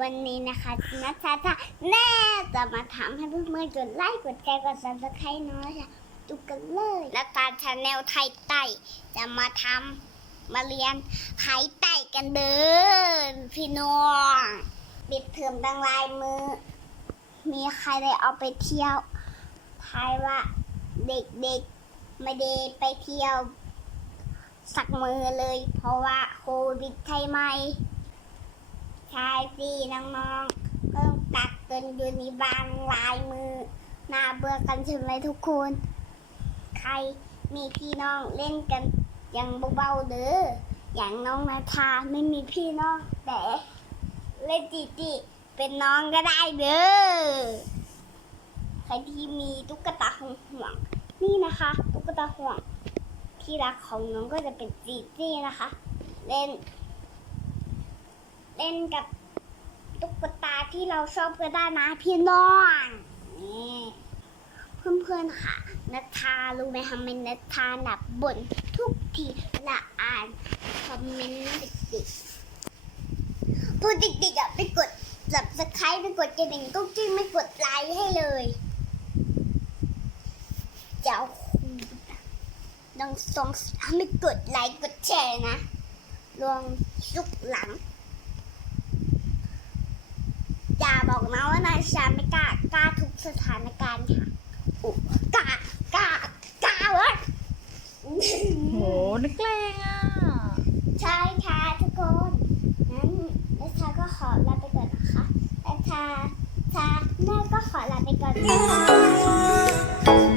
วันนี้นะคะนัชชาจะแน่จะมาทำให้เพื่อนๆกดไลค์กดแชร์กดซับสไครต์น้อยค่ะดูกันเลยและการชาแนลไทยไต่จะมาทำมาเรียนไทยไต่กันเด้อพี่น้องปิดเทอมตั้งลายมือ มีใครได้เอาไปเที่ยวทายว่าเด็กๆไม่ได้ไปเที่ยว สักมือเลย เพราะว่าโควิดไทยใหม่ ชายพี่น้องน้องกักกันอยู่ในบานหลายมือนาเบื่อกันใช่ไหมทุกคน ใครมีพี่น้องเล่นกันอย่างเบาๆเด้ออย่างน้องนาชาไม่มีพี่น้อง แต่เล่นจีจีเป็นน้องก็ได้เด้อใครที่มีตุ๊กตาห่วงนี่นะคะ ตุ๊กตาห่วงที่รักของน้องก็จะเป็นจีจี้นะคะ เล่น เล่นกับตุ๊กตาที่เราชอบก็ได้นะพี่น้องนี่เพื่อนๆค่ะนัทธารู้ไหมทำไมนัทธาหนับบ่นทุกทีเวละอ่านคอมเมนต์เด็กๆผู้เด็กๆอะไปกด subscribe ไปกดกระดิ่งกุ้งจิ้งไม่กดไลค์ให้เลยเจ้าคุณต้องส่งไม่กดไลค์กดแชร์นะลวงสุกหลังอย่าบอกนะว่านายชาไม่กล้ากล้าทุกสถานการณ์ค่ะอุกล้ากล้ากล้าวะ โห นักเลงอะ ใช่ค่ะทุกคนงั้นเอสชาก็ขอลาไปก่อนนะคะเอสชาชาแม่ก็ขอลาไปก่อนนะคะ